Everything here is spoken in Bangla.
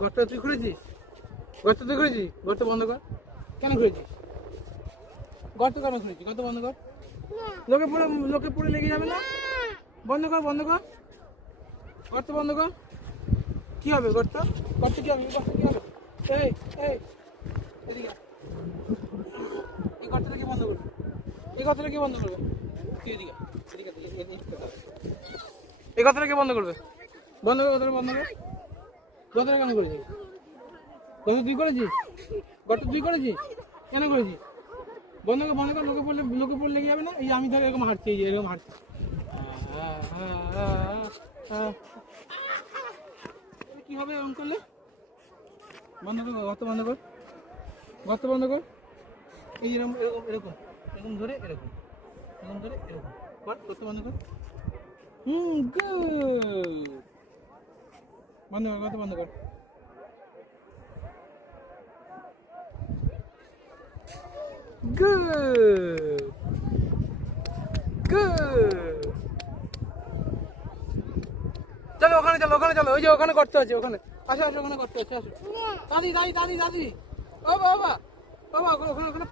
গর্ত তুই খুঁড়েছিস? গর্ত তুই খুঁড়েছিস? গর্ত বন্ধ কর। কেন খুঁড়েছিস? গর্ত কেন খুঁড়েছিস? গর্ত বন্ধ কর। লোকে পড়ে লেগে যাবে না? বন্ধ কর, বন্ধ কর। গর্ত বন্ধ কর। কি হবে গর্ত? গর্ত কি হবে? গর্ত কি হবে? এই এই এদিকে আয়। এই গর্তটা কি বন্ধ করবে? এই গর্তটা কি বন্ধ করবে? তুই এদিকে আয়, এদিকে আয়, এদিকে আয়। এই গর্তটা কে বন্ধ করবে? বন্ধ কর, গর্তটা বন্ধ কর। গর্তটা কেন করেছিস? গর্ত তুই করেছিস? গর্ত তুই করেছিস? কেন করেছিস? বন্ধ কর, বন্ধ কর। লোকে পড়লে লেগে যাবে না? এই আমি ধর এরকম হাঁটছি, এই যে এরকম হাঁটছি। কি হবে এরকম করলে? বন্ধ কর, গর্ত বন্ধ কর। গর্ত বন্ধ কর। এই এরকম এরকম এরকম এরকম ধরে এরকম এরকম ধরে এরকম কর। গর্ত বন্ধ কর। গুড। বন্ধ কর, গর্ত বন্ধ কর। Good good. চলো ওখানে চলো, ওখানে চলো। ওই যে ওখানে গর্ত আছে, ওখানে আসো আসো, ওখানে গর্ত আছে, আসো। দাদি দাদি দাদি দাদি, বাবা বাবা বাবা, ওখানে ওখানে